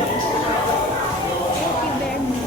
Thank you very much.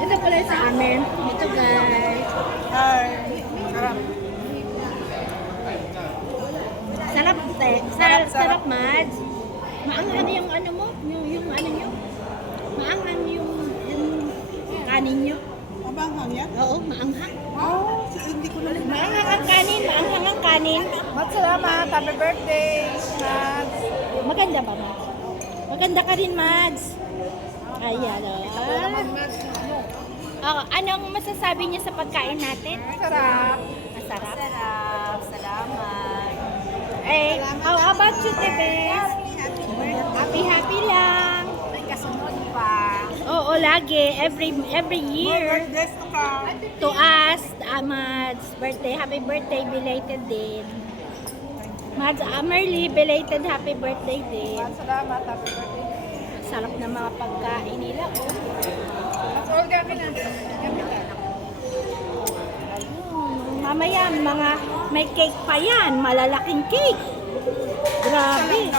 Ito pala sa amin. Ito guys. Sarap te. Sarap Mads. Maangan yung ano mo? Yung ano nyo? Maangan yung kanin nyo? Mabanghang yan? Oo, maanghang. Oh, hindi ko na Maanghang ang kanin. Maanghang ang kanin. Mads, salamat. Happy birthday, Mads. Maganda ba Mads? Maganda ka rin Mads. Ayan o. Anong masasabi niyo sa pagkain natin? Sarap. Masarap? Sarap. Salamat. Eh, how about you, Tebes? Happy lang. May kasunod pa. Oo, lagi. Every year. Birthdays to come. To us, Mads, birthday. Happy birthday, belated din. Mads Amerly, belated happy birthday din. Mads, salamat. Happy birthday. Sarap na mga pagkain nila. That's all kami na. Mamaya, may cake pa yan. Malalaking cake. Grabe.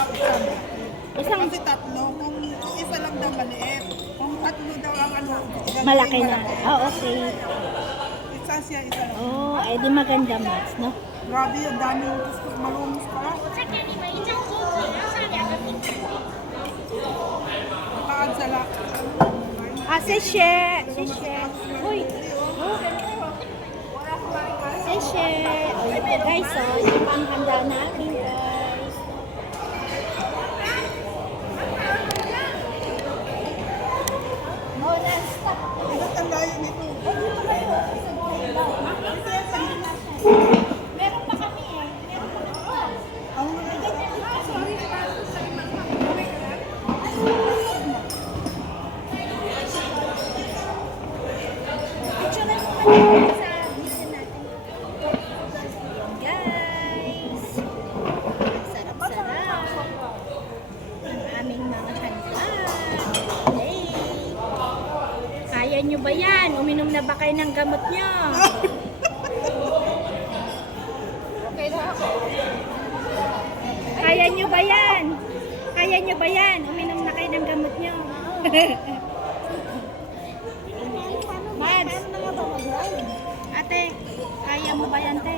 Isang Kasi tatlo. Kung isa lang daw maliit. Kung tatlo daw ang ano. malaki na. Oh, okay. Isa siya, isa lang. Oh, eh di maganda, Mads, no? Grabe, ang dami yung gusto. Malumos pa. Nakaansala. Seshe. Uy. Oh. Seshe. Oh, ito guys, oh. Ito pa ang handa namin, guys. Oh, non-stop. Ilan ang layo nito? Oh, dito kayo. Meron pa kami eh. Meron pa kami. Ang mga Picture na naman sa video natin. Guys. Sarap-sarap. Ang aming mga handa. Hey. Kaya nyo ba yan? Uminom na ba kayo ng gamot nyo? okay na ako. Kaya nyo ba yan? Kaya nyo ba yan? Uminom na kayo ng gamot nyo. Mads. Ate, kaya mo ba yan, te?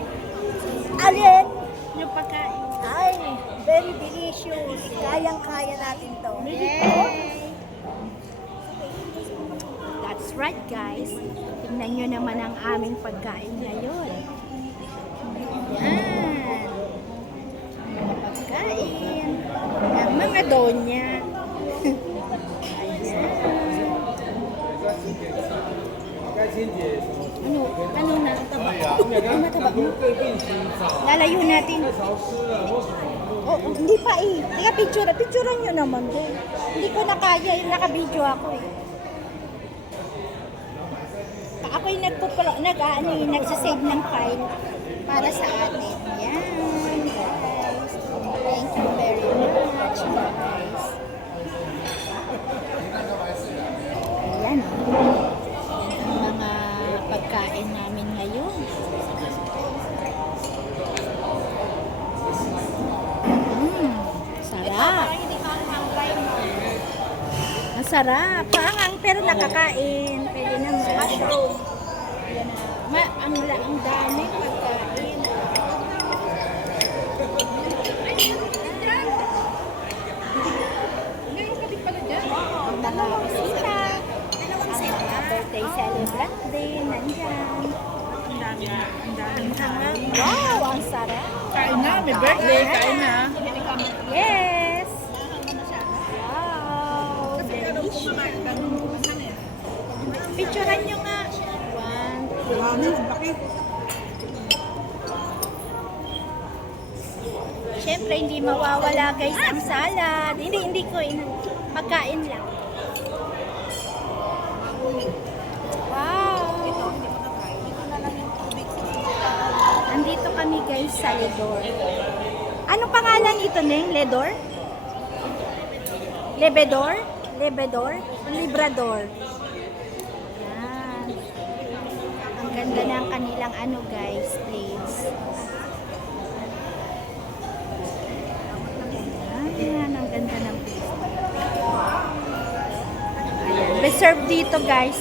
Alin? Yung pagkain. Ay, very delicious. Kayang-kaya natin to. Yay! That's right, guys. Tingnan nyo naman ang aming pagkain ngayon. Yan. Mga pagkain. Ang mga donya. Ano na? Taba. Ano mataba mo? Lalayo natin. Oh, hindi pa eh. Kaya picturean nyo naman din. Hindi ko na kaya, naka-video ako eh. Ako'y nagsasave ng file para sa atin. Yan, guys. Thank you very much, guys. Ayan. Ang mga pagkain namin ngayon. Sarap. Ang sarap. Paangang pero nakakain. Pwede naman. Mushroom. Ang dami pagkain. Meron ka din pala dyan. Ang mga bisita. Ang mga birthday celebrant din. Nandyan. Ang dami. Ang dami. Wow, ang sarap. Kain na. May birthday. Kain na. Yes. Wow. Delicious. Picturean nyo nga. Wow, ang bakit? Siyempre, hindi mawawala guys ang salad. Hindi ko pagkain lang. Wow. Andito kami guys sa Ledor. Anong pangalan ito, Neng? Ledor? Lebedor? Lebedor? Librador? Yan. Ang ganda ng kanilang ano guys, place. Ayan, ang ganda ng place. Ayan, reserve dito guys.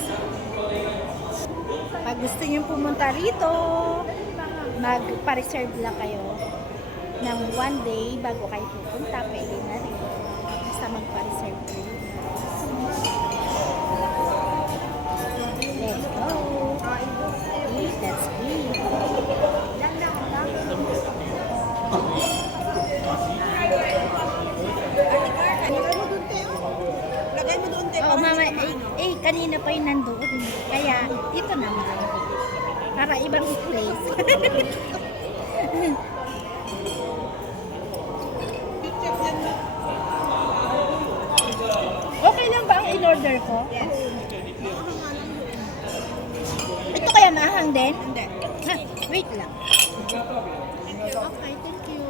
Pag gusto nyo pumunta rito, magpa-reserve lang kayo ng 1 day bago kayo pupunta. Pwede na rin. Basta magpa-reserve kayo. Let's go. Eat, let's eat. Lagay mo doon, te. Oh, mama, kanina pa yung nandoon. Kaya, dito naman. Para ibang place. Picture yan mo. Okay lang ba ang in-order ko? Ito kaya mahang din? Hindi. Ha, wait lang. Okay, thank you.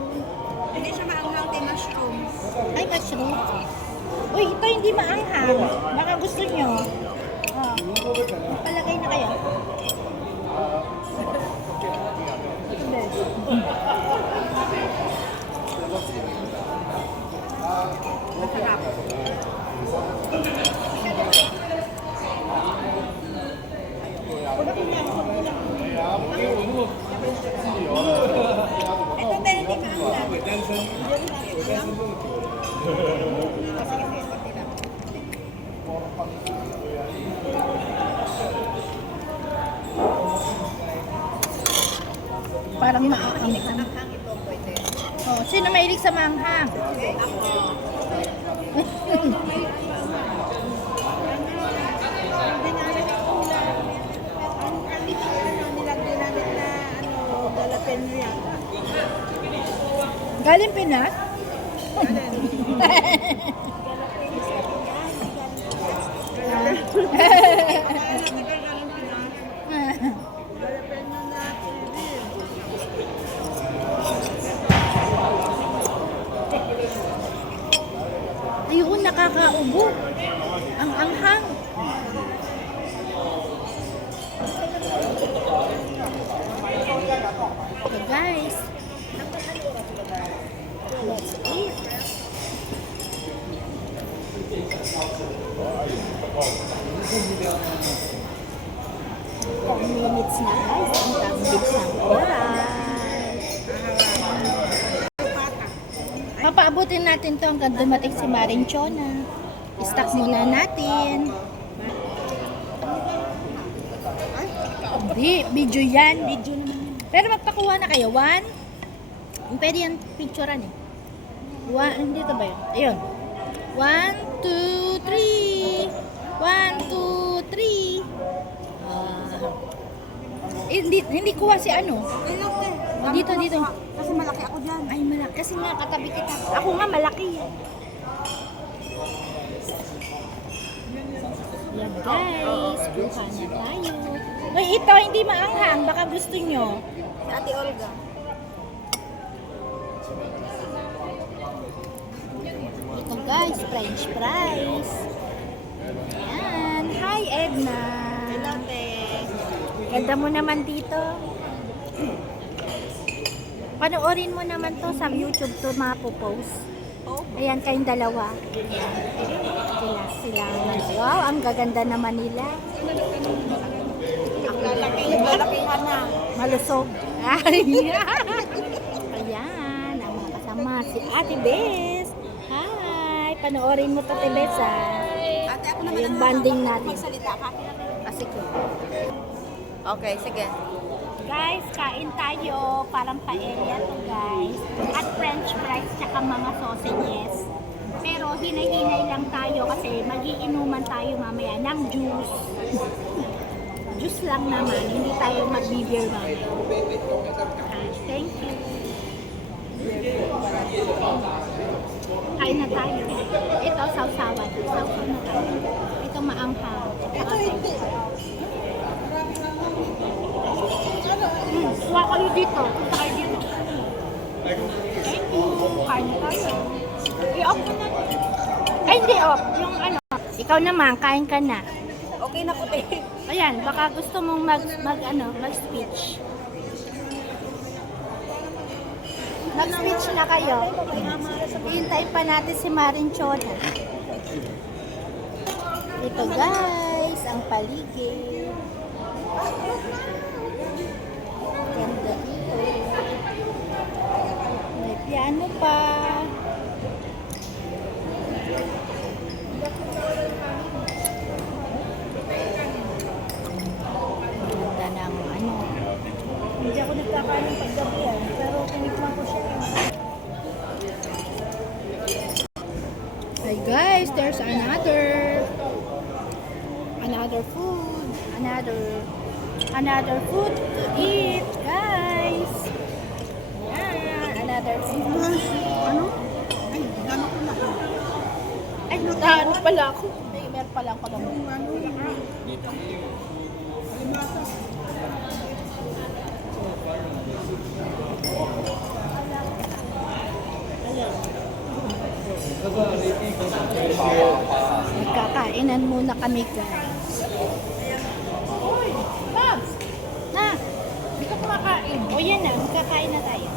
Hindi siya maanghang, te. Mushroom. Ay, mushroom. Uy, ito hindi maanghang. Baka gusto nyo. Oh. Palagay na kayo. Masarap. Ito, te. Hindi maanghang. Parang maanghang. Oh, sino mahilig sa maanghang? Galing Pinas? Ayun, nakakaubo. Ang anghang. So guys, let's eat. 4 minutes na guys. Ang tabilis ng oras. paabutin natin to hanggang dumating si Maring Chona. I-stock muna natin. Hindi, video yan. Video naman yan. Pero magpakuha na kayo. 1. Pwede yan picturean eh. 1, hindi ito ba yun? Ayun. 1, 2, 3. 1, 2, 3. Hindi kuha si ano. Dito. Kasi malaki ako dyan. Ay, malaki. Kasi nga, katabi kita. Ako nga, malaki. Yan, guys. Kuha na tayo. Uy, ito, hindi maanghang. Baka gusto nyo. Si Ate Olga. Ito, guys. French fries. Yan. Hi, Edna. Hello, te. Ganda mo naman dito. Panoorin mo naman to sa YouTube to mapopost. Oh. Ayan, kayong dalawa. Sila. Wow, ang gaganda naman nila. Lalakihan na. Malusog. Ayan, ang mga kasama. Si Ate Bes. Hi, panoorin mo to, Ate Bes, ha. Ate, ako naman Yung banding natin. magsalita ka. Sige. Okay, sige. Guys, kain tayo. Parang paella to, guys. At french fries, tsaka mga sausages. Pero hinay-hinay lang tayo kasi magiinuman tayo mamaya ng juice. Juice lang naman. Hindi tayo mag-beer mamaya. Thank you. Kain na tayo. Ito, sausawan. Sausaw na tayo. Ito maanghang. Ito hindi. Kuha kayo dito. Punta kayo dito. Thank you. Kain na tayo. I-off mo na. Ay, hindi off. Yung ano. Ikaw naman, kain ka na. Okay na ko, te. Ayan, baka gusto mong mag-speech. Mag-speech na kayo. Hihintayin pa natin si Maring Chona. Ito guys, ang paligid. Ganda dito. May piano pa. Ganda ng ano. Hindi ako nagkakain ng paggabi yan. Pero tinikman ko siya. Hi guys, there's another food, another food to eat, guys. Yan, another food to eat. Ano? Ay, gano'n ko na. Ay, nagano pala ako. May meron pala ako lang. Ano? Magkakainan muna kami, guys. Babs! Na! Hindi ka kumakain. O yan na, magkakain na tayo.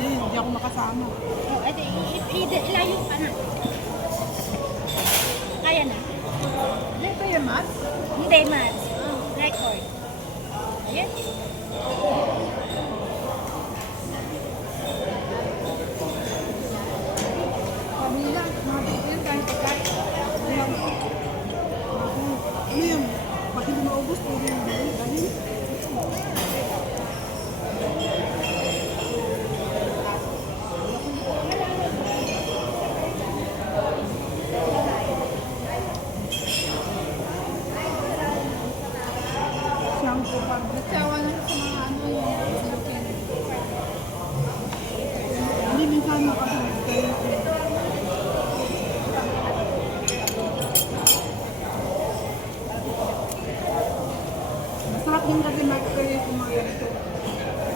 Hindi ako makasama. Oh, ito, ilayo ka na. Kaya na. Ito yung mat? Hindi, Mads. Record. Ayan. Pamilya, mabigyan kahit pagkain. Ano yan? Pag hindi maubos, pwede yung dahil. Siyang po pag nagsawa na sa mga ano yung sinukin. Hindi minsan mo kasi masarap din kasi mag-create yung mga ganito.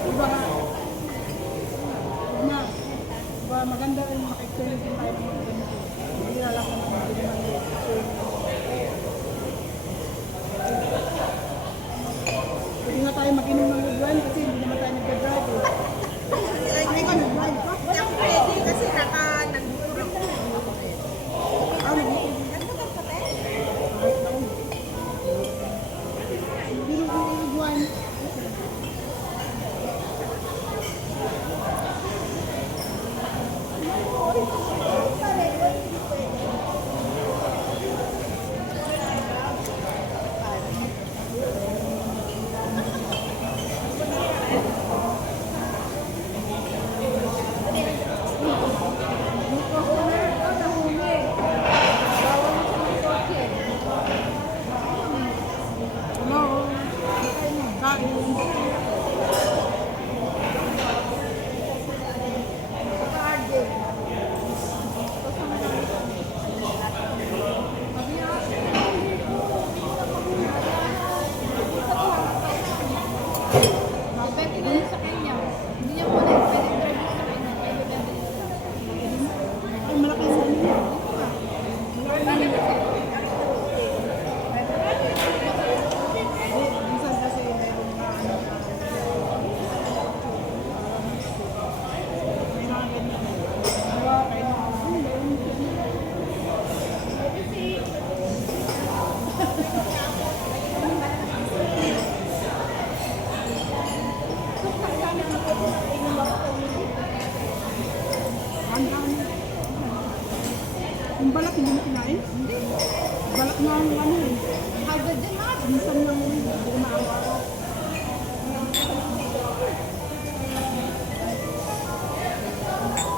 Diba nga? Na, diba maganda rin mag-create din tayo ng mga ganito. Hindi lang naman hindi naman pwede nga tayo mag-inom ng red wine kasi hindi naman tayo nagka-drive eh. Ay, ka nag-drive pa? Hindi ako pwede kasi nag-drive. Ah, nag-drive. Hindi rin red wine. Depende na yun sa kanya. Hindi niya muna pwede interview sa kanya. Kaya depende na siya. Ay, malaki sa inyo. Minsan kasi meron mga ano, may mga ganyan. Diba? Kaya yung balat hindi mo kinain? Hindi. Balat nga ang ano eh. Hagad din mga. Minsan lang hindi ko maawa.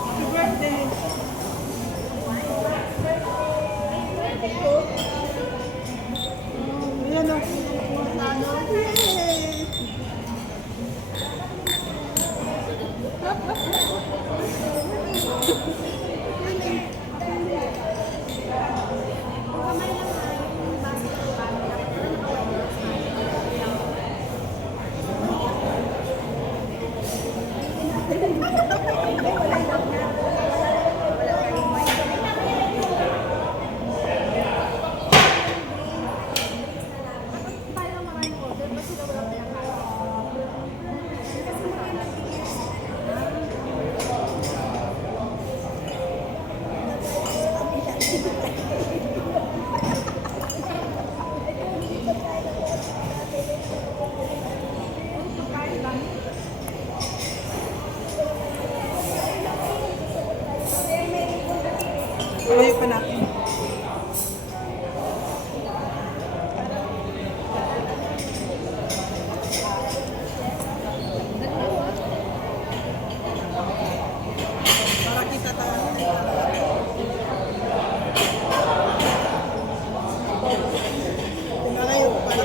Happy birthday! Ayan o. Ano? Yay! Tuloy pa natin. Para kita tayo. Malayo para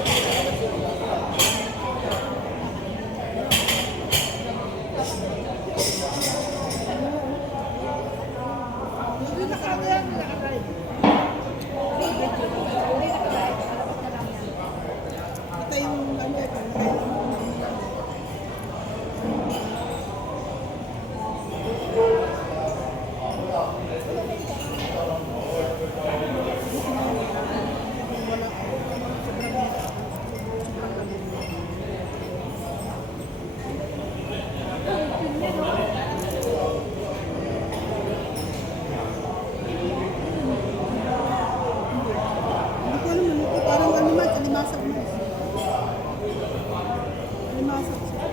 hindi na kaya nakakaya. Ito yung ano ito. Hindi ko alam ano ito. Parang ano man, alimasag mo. Alimasag siya.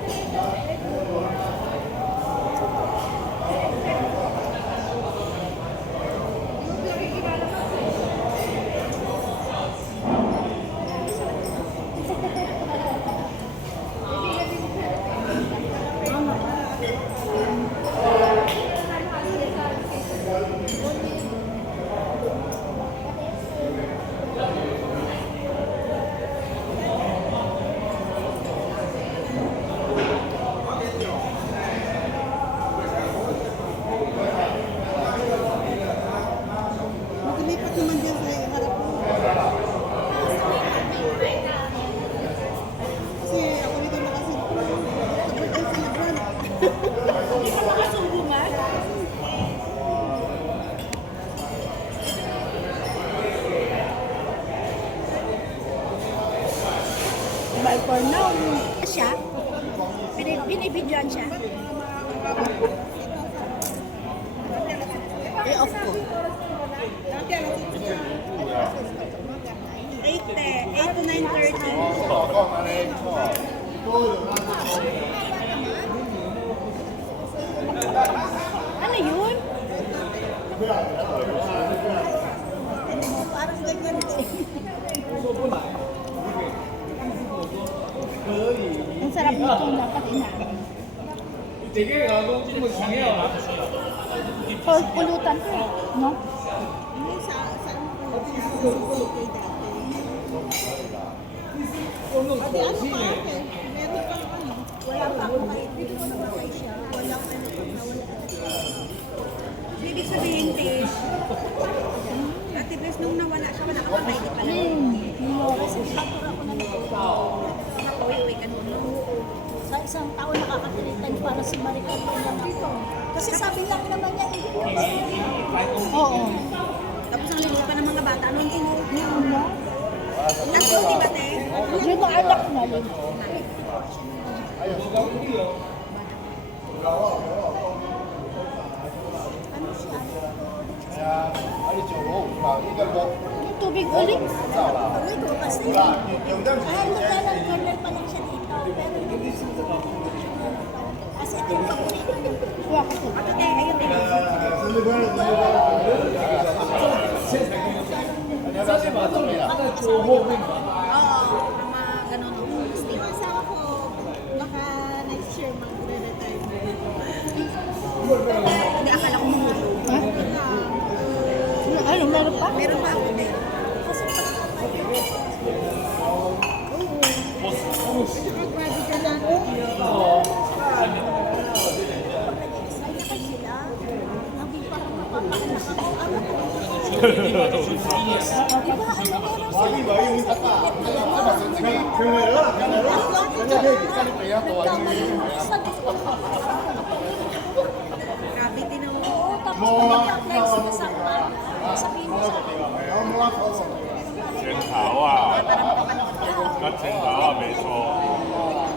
Maglipat naman dyan sa harap mo. Kasi ako dito nakasilpo. Birthday celebrant. Hindi ka makasumbungan. Bye for now. Siya, binibidyoan siya. Eh, off ko. 8 to 9:30. Ano yun? Parang ganyan din. Ang sarap nito, dapat inamin. Pulutan ko, no? Sa ano ko yung kay dati. Pati ano pa, meron Wala pa ako kaibigan na namatay siya. Wala pa nawala. Ibig sabihin, Tish, Ate Bes, nung nawala siya, wala ka pa hindi pala. Kasi factor ako na nito. Uwi ka nun. Sa isang taon nakakatilitan para si Maricar lang dito. Kasi sabi lang naman niya, hindi ko Oo. Tapos ang lilit pa ng mga bata, anong inuwi niya? ano. Tatlo, di ba, Te? Yung anak na yun. Ano siya? Yung tubig ulit. Uy, ko kasi. Kahit magkalang kernel pa lang siya dito. Pero hindi siya. Kasi ito yung paborito niya. Kuha ko to. Ate, ayun, Te. Oo, mga ganun. Yung asawa ko, baka next year magre-retire. Hindi, akala ko mahulog. Ha? Ano, meron pa? Meron pa ako, Te. Kasi pagkakapay. Grabe ka na. Nag-excited sila. Sabi pa ako mapapaanak ako. Ano ko? Diba, ano, meron Grabe, tinawa. Oo, tapos mag-apply sila sa sabihin mo sa akin. 潜逃啊，那潜逃啊，没错。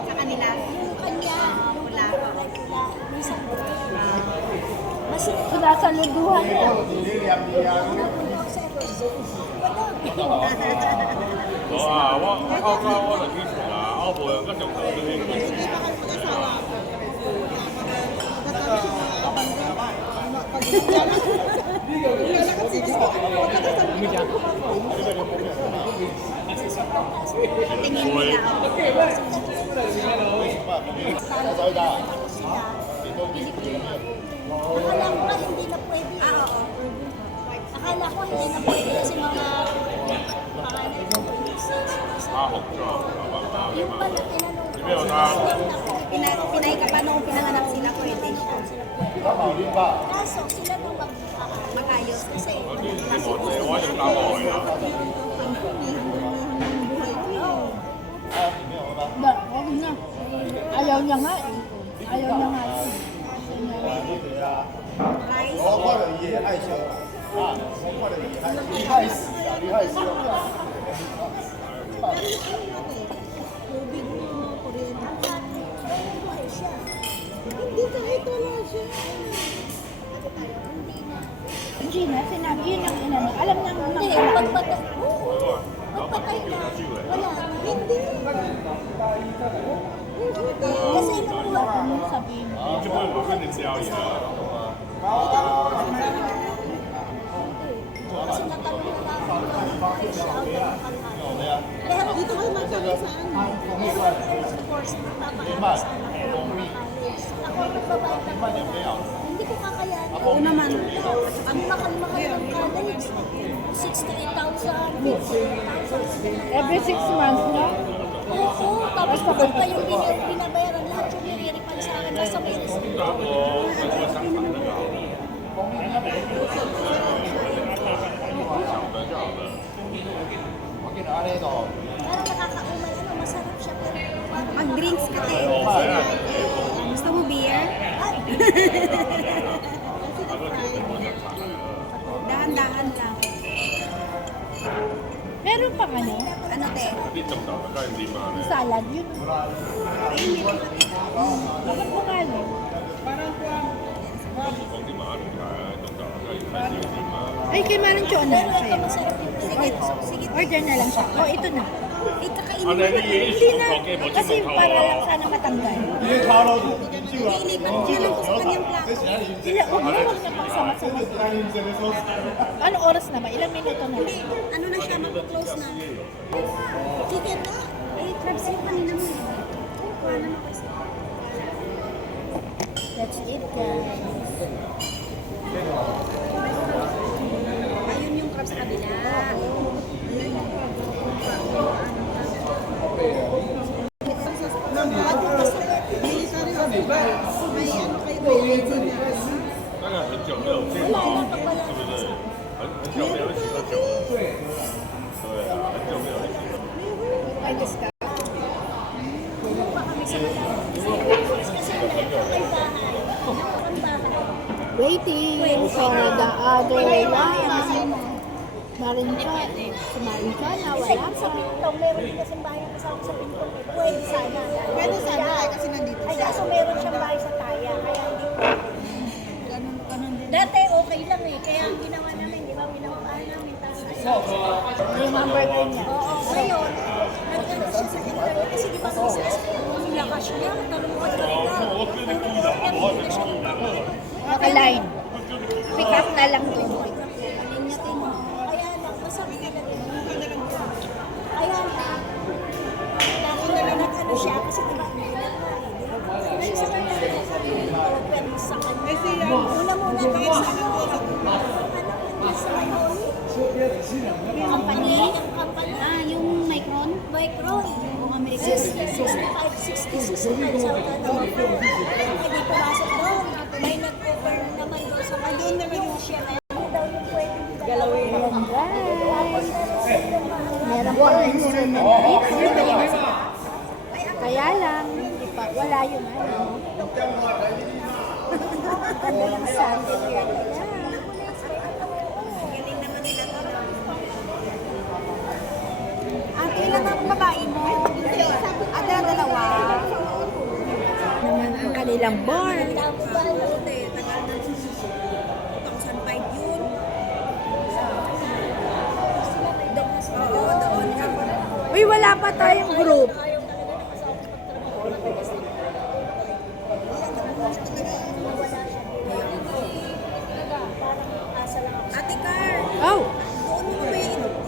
Sa kanila. Yung kanya, Wala. wala, minsan mas Sinasaluduhan niya.好啊，我靠靠我就去存啊，我无人甲上头这边。 Hindi pa kayo mag-asawa. Tingin nila ako. Akala ko nga hindi na pwede. Oo. Akala ko hindi na pwede kasi mga pangalan ko,啊，红状，老板啊，对 yung 吗？ pala tinanong ko, 没有他， Pinay ka pa nung pinanganak sila, pwede siya. kaso sila nang Mag-ayos. kasi 我就打过去啦。 Ba, wag na. Ayaw niya nga eh. Ayaw niya nga eh. Rice. tubig mo, kuryente. Buhay siya. Hindi kahit wala siya. Hindi na. Hindi na, sinabi. Yun ang inano. Alam niya nga. Hindi, pagpatay. Oo, pagpatay na. Wala na. Hindi. Kasi nakuha. Ano sabihin mo?就不能跟你交易了。 Kasi natanong na namin kung buhay siya o kalmado. Kaya dito kayo magkakay saan? Of course, magpapaaral sa anak ko ng college. Ako ang nagbabayad ng hindi ko kakayanin. Oo naman. Ang mahal-mahal ng college. 68,000, 50,000. Every 6 months, no? Oo, tapos kapag pa yung binabayaran lahat yung niriripan sa akin. Nasa may parang nakakaumal, ano, masarap siya pero parang Mag-drinks ka, Te. Gusto mo beer? Dahan-dahan lang. Meron pang ano? Ano, Te? 你中头大概2萬咧。 Salad yun. Ayun, meron ka, Te. Bakit mo nga no? 講2萬點解啊？中頭大概2萬。 Ay, kay Manong Chon na pero ito sa'yo. masarap yung Sige, sige. Order na lang siya. Oh, ito na. Eh, kakainin啊，mo.你啲嘢 Hindi na. 重頭嘅冇 Kasi 專門 para lang 頭 sana matanggal. Ilipat niya lang ko sa kanyang plato. Huwag mo, huwag niya pang sama-sama. Ano oras na ba? Ilang minuto na lang? Ano na siya, mag-close na. Chicken na. Eh, crabs yung kanina mo. Kuha na ako isa. That's it, guys. Ayun yung crabs sa kabila. 大概很久没有见到，是不是？很久没有一起喝酒了。对啊，很久没有一起喝酒。 Ay, gusto. Pumunta kami sa Malawi. Kasi may bahay. Ang bahay. Waiting for the other one. Marincha. Si Marincha na wala Sa pa. Pintong, meron din kasing bahay kasama sa Pintong. Pwede sana. Pwede sana, kasi nandito Ay, siya. kaso meron siyang bahay sa Taya. Kaya hindi Ganun din. Dati okay lang eh. Kaya ang ginawa namin, di ba? Pinawakaan namin. Tapos Remember ko niya. oo, ngayon, nagkano siya sa internet. Kasi di ba sa yung lakas niya, tanong ko Naka-line. Pick up na lang doon. Kaya lang, masabi nila din. Kaya lang, nauna na nag-ano siya. Kasi di ba, siya sa kanya, open sa kanya. Una muna tayo sa Company? Yung company. Ah, yung Micron? Micron. 65, 60 sa ano. Hindi pumasok doon. May nag-offer naman doon sa kanya. Yung siya na yun daw yung pwedeng galawin. Ayan, guys. Meron pa rin swimming dito. Kaya lang, hindi pa, wala yung ano. Ang ganda ng chandelier nila. Galing naman nila to. Ate, ilan ang babae mo? Ada, dalawa. Naman ang kanilang bar. Tapos ba yun eh? Tagal na 2005 yun. Oo, doon ka pa rin. Uy, wala pa tayong group. Ayaw talaga ng asawa ko pagtrabaho kasi parang asa lang ako. Ate Car, Oh, doon mo ba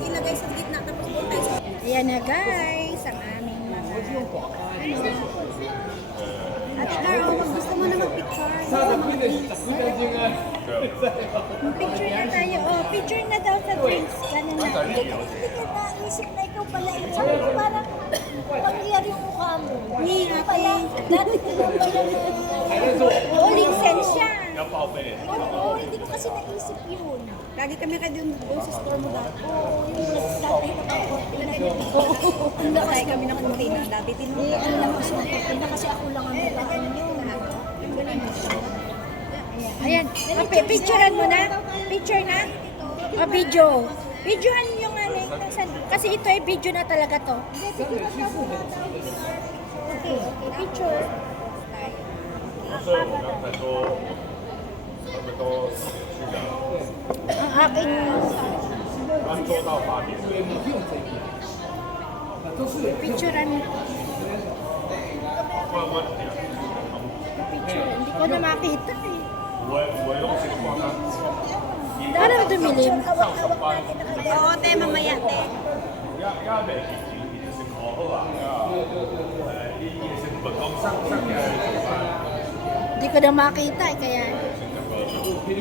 ilagay sa gitna tapos doon tayo sa ayan na guys, ang aming mga... Ate Carl, gusto mo na mag-picture? Mag-picture na tayo. Oh, picture na daw sa drinks. Ganun na. Hindi ko naisip na ikaw pala yun. Sabi ko parang pangyayari yung mukha mo. Ni ate. Dati ko lang pala na... Oh, lisensya. 要报备。 Oo, hindi ko kasi naisip yun. Lagi kami ka doon sa store mo dati. Oo, yung dati Hindi tayo kami ng kurina. Dati tinulungan. ano lang kasi nagpapunta kasi ako lang ang mukha niyo. Ayan. Picturean mo na. Picture na. O, video. Videoan yung ano. Kasi ito ay video na talaga to. Okay, okay. Picture. 所以我刚才说，他们都去了， Ang aking... 刚做到8点。 Picturean. 不然我点， Picture. Hindi ko na makita eh. 我用这个光单， Parang dumilim. Hawak-hawak natin na kayo. Oo, te, mamaya, te. 要袂已经是考好啦，伊是本工上嘅。 Hindi ko na makita eh, kaya... Hindi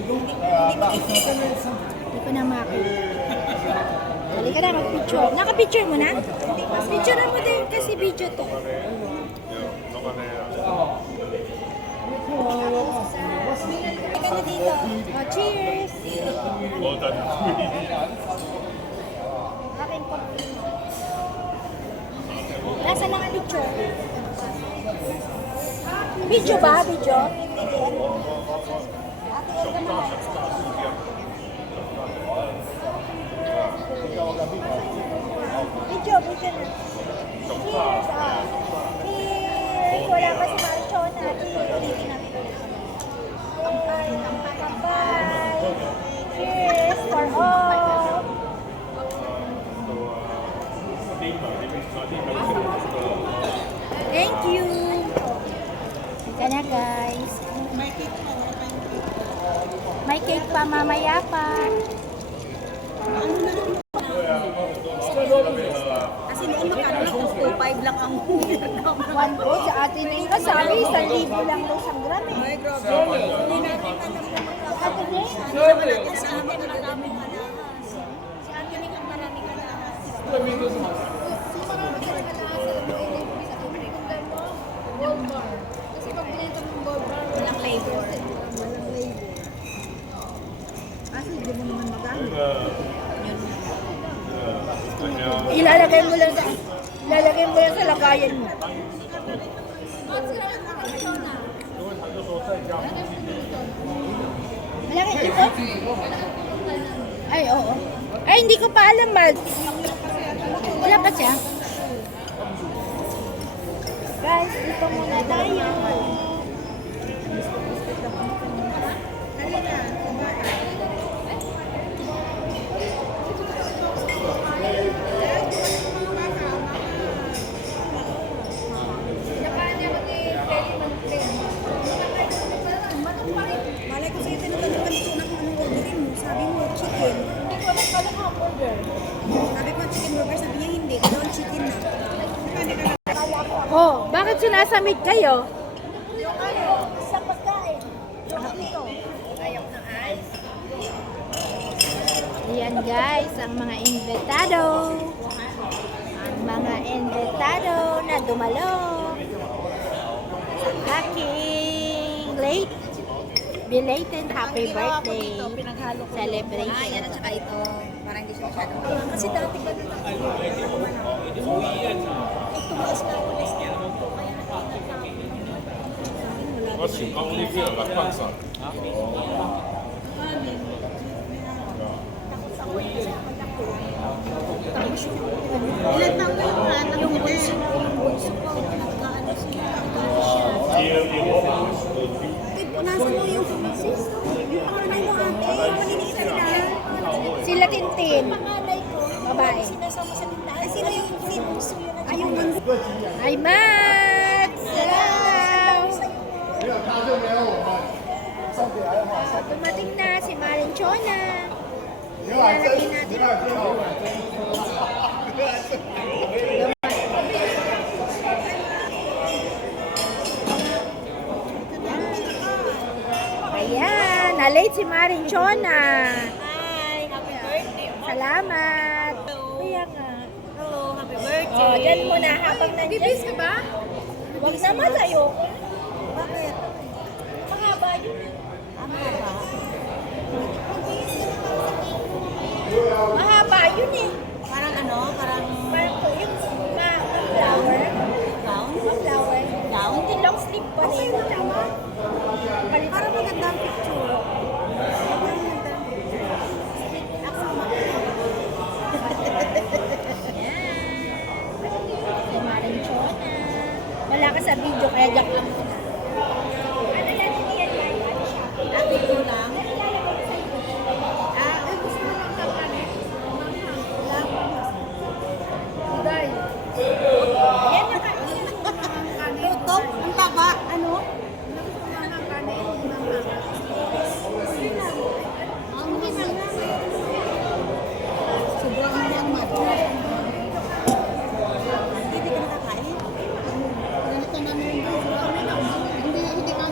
ko na makita. Halika na, mag-picture. Naka-picture mo na? Picture mo din kasi video to. Halika na dito. Oh, cheers! Aking coffee. Nasa na ang picture? Video ba? Video? Video, video na. Cheers! Cheers! Wala pa si Marchona. Cheers! Ulitin natin ulit. Kampay, kampay, kampay. Cheers for all! Thank you! Ika na guys. May cake pa mamaya pa. Kasi noon magkano lang, 2.5 lang ang One po sa atin na yung kasabi, 1,000 lang daw isang gram eh. Hindi natin alam na Ate Ning, Hindi naman natin sa amin ang maraming alahas. Si Ate Ning ang maraming alahas. Kasi pag binenta mo yung gold bar, walang labor. Ilalagay mo lang sa lagayan mo. Malaki ito? Ay, oo. Ay, hindi ko pa alam, Mal. Wala pa siya. Guys, dito muna tayo. Malay ko sa'yo, tinatawag ka nito na kung anong orderin mo. Sabi mo, chicken. Hindi ko alam pala hamburger. Sabi ko, chicken burger. Sabi niya, hindi. Dalawang chicken na. Hindi ka Oh, bakit sinasamit kayo? Sa pagkain. Yung ito. Ayan guys, ang mga invitado. Ang mga invitado na dumalo. Sa aking belated happy birthday celebration. yan at saka ito. Parang hindi siya masyadong. Kasi dati ka din ako. Tumaas na ako na siya. Kaya nakita ko. 我喜欢 Olivia 来放上。 Ilan taon na yung anak mo din? Punasan mo yung sis. Yung panganay mo ate. Yung maliliit na nila. Sila Tintin. Pangalay ko. Babae. Sinasama sa tindahan. Ay, sino yung Pinunso yun ang Ay, yung Ay, Max! Hello! Dumating na si Marin Chona. Ilalagay natin. Ayan, na-late si Marin Chona. Hi, happy birthday. Salamat. Kaya nga. Hello, happy birthday. Oh, dyan muna habang nandiyan. Bibis ka ba? Huwag naman sa'yo. Bakit? Mahaba yun. Mahaba yun eh. Parang ano? Parang Parang po yung flower. gown? Flower. Gown? Hindi long sleeve pa rin. Tama. Parang maganda ang picture. Si Maring Chona. Wala ka sa video kaya jack lang ko na. Ano yan? Hindi yan yan. Ano siya? Ito lang. Gusto mo ng kapalit? Day. Yan naka... Ito, ang taba. Ano? Sobrang lang mat. Hindi ka nakakain? Ganito namin yung hindi ka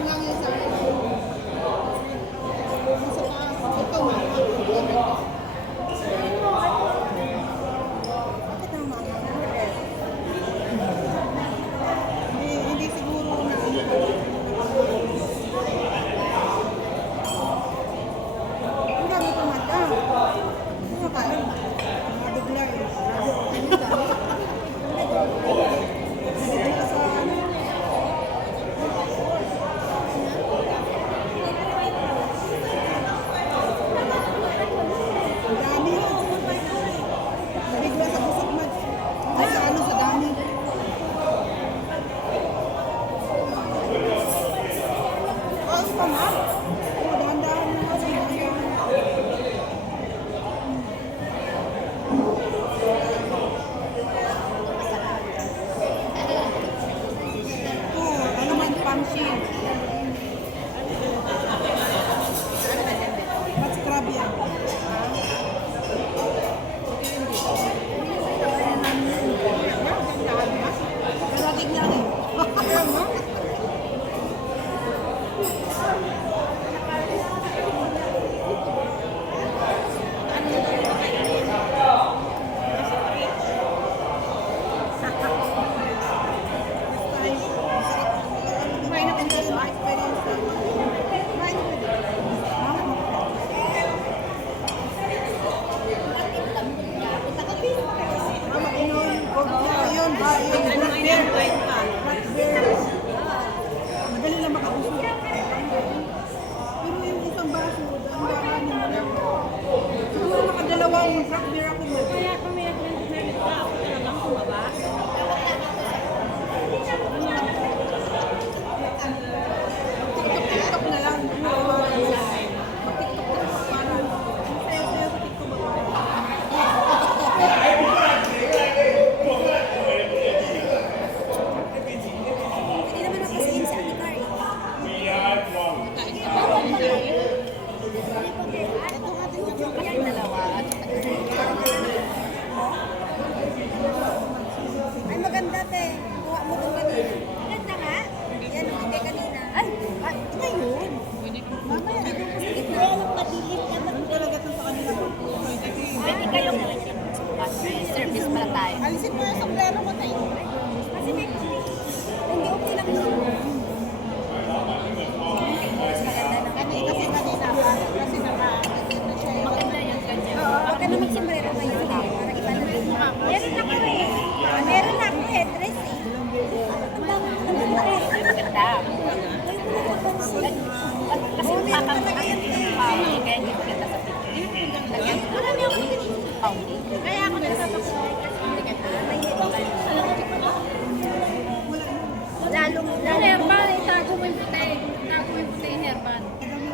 lalong Yung hairban, itago mo yung puti. Itago mo yung puti yung hairban.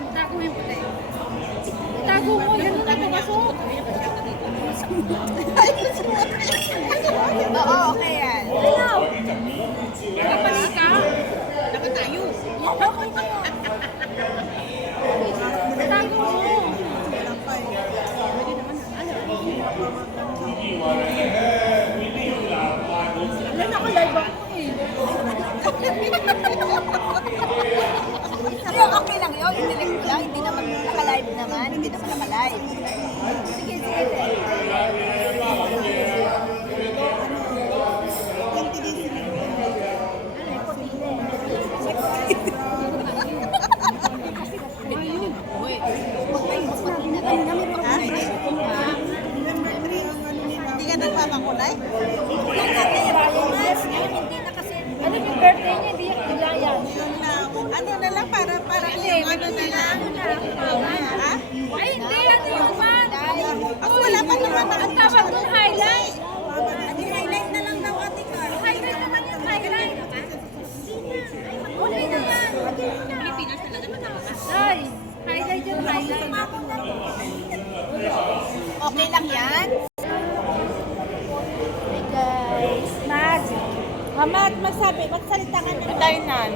Itago mo yung puti. Itago mo, yun na napapasok. Oo, okay yan. Ayaw. Nakapalis ka? Nakatayo. Itago mo. Wala na ako live ako eh. Pero okay lang yun, inilip lang, hindi naman naka-live naman, hindi naman naka-live. Sige, sige. Hindi ka nagpapakulay? Kulang natin yung Balingas. Ngayon hindi na kasi. Ano yung birthday niya? Hindi bigla yan. Ano na lang, para yung ano na lang. Ha? Ay, hindi. Ano yung man? Ako wala pa naman Ang tawag doon, highlight. highlight na lang daw ate Carl. Highlight naman yung highlight. Okay naman. Pilipinas talaga matapos. Ay, highlight yung highlight. Okay lang yan? Hey guys. Mads. Mamat, magsalita ka na. Tayo nan.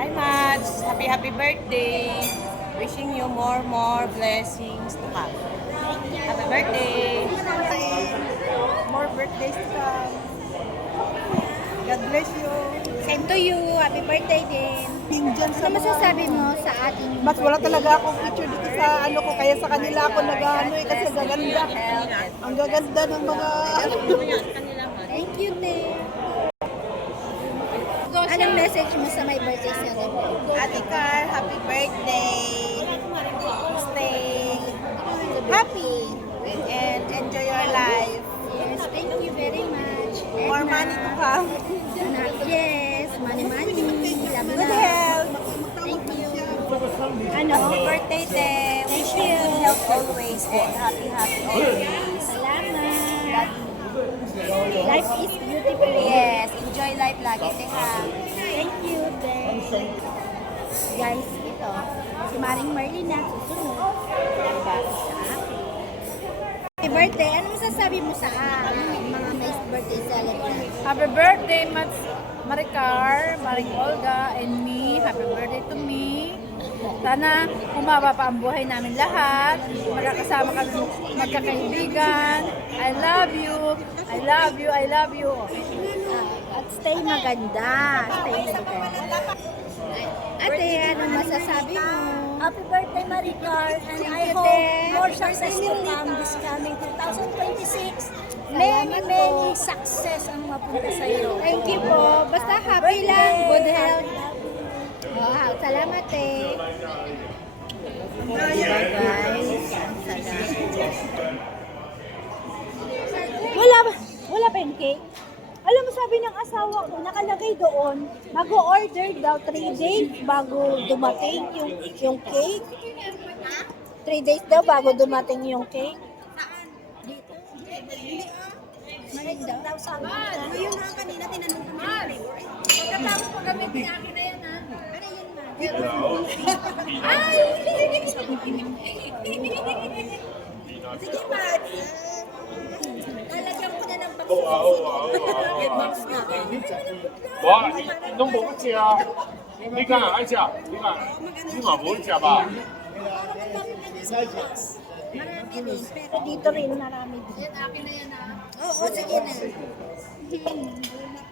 Hi Mads, happy birthday. Wishing you more blessings to come. Happy birthday. More birthdays to come. God bless you. Same to you. Happy birthday din. Dyan Ano masasabi mo sa ating Mas wala talaga akong picture dito sa ano ko, kaya sa kanila ako nag-ano eh, kasi gaganda. Ang gaganda ng mga Thank you, Te. Anong message mo sa my birthday celebration? Ate Car, happy birthday. Stay happy and enjoy your life. Yes, thank you very much. And More money to come. Yes, money. Love Good na. health. Thank you. Ano? Happy birthday, Te. Wish you good health always and happy always. Salamat. Life is beautiful. Yes, enjoy life lagi, Te ha. Thank you, Te. Guys, ito. Si Maring Marlene na susunod. Diba? Sa akin. Happy birthday. Ano masasabi mo sa mga may birthday celebrant? Happy birthday, Maricar, Maring Olga, and me. Happy birthday to me. Sana humaba pa ang buhay namin lahat. Magkakasama kami magkakaibigan. I love you. I love you. I love you. At stay maganda. Stay maganda. Ate, ano masasabi mo? Happy birthday, Maricar, and Thank I you, hope Te. more success to come this coming 2026. Salamat Many po. success ang mapunta sa iyo. Thank you po. Basta happy lang. Good health. Wow, salamat eh. Guys, wala ba yung cake? Alam mo, sabi ng asawa ko, nakalagay doon, mag-order daw 3 days bago dumating yung cake. 3 days daw bago dumating yung cake. Dito. Maring daw. Ngayon nga kanina tinanong ko Pagkatapos mo gamitin akin na yan, ha? Ay! Sige, Mads. Lalagyan ko na ng box. 哇，你都冇食啊？你敢爱食？你敢？你嘛冇食吧？ Marami rin, pero dito rin marami din. Yan, akin na yan, ha? Oo, sige na.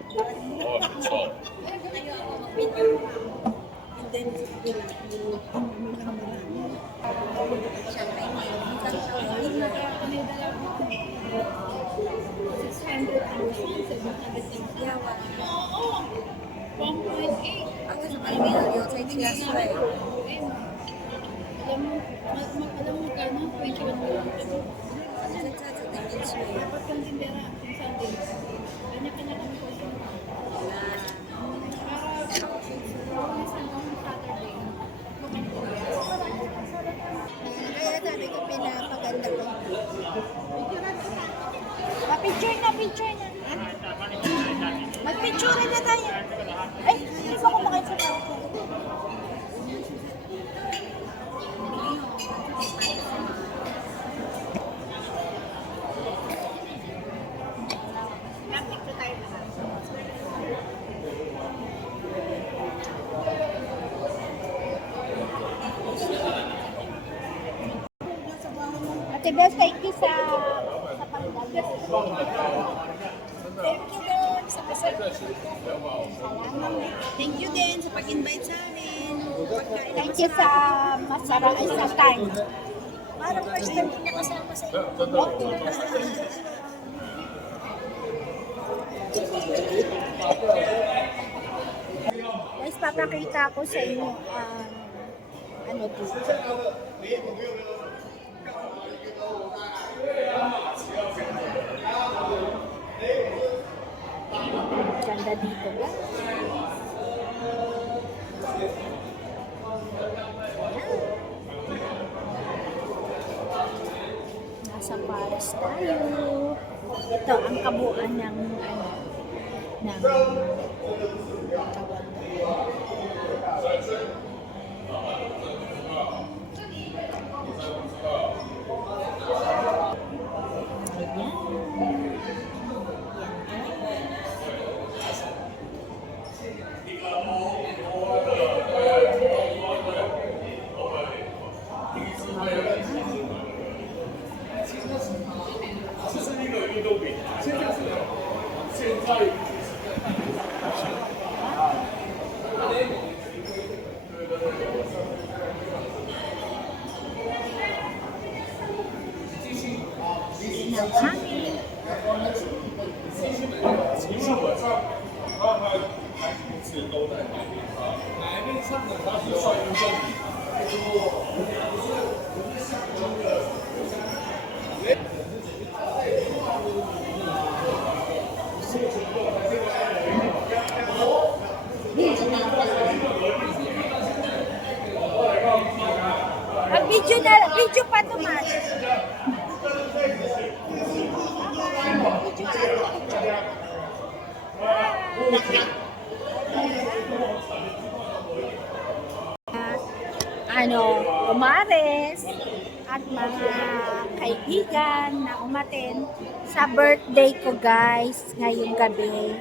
哦，不错。 Alam mo kano? 21 million. Dapat kang tindera, kung saan din. Kanya-kanya kami po siya. Para Saturday. Kaya sabi ko, pinapaganda ko. Picture na. Mag-picture na tayo. Ay, Ate Bel, thank you sa pagdalo. Thank you din sa pasalubong. Thank you din sa pag-invite sa amin. Pagkain Thank you sa masarap sa time. Parang first time din nakasama sa inyo. Guys, papakita ko sa inyo ano dito. Ganda dito ba? Nasa Paris tayo. Ito ang kabuuan ng ano ng ng hangin. Video pa tumas. Umares at mga kaibigan na umaten sa birthday ko guys ngayong gabi.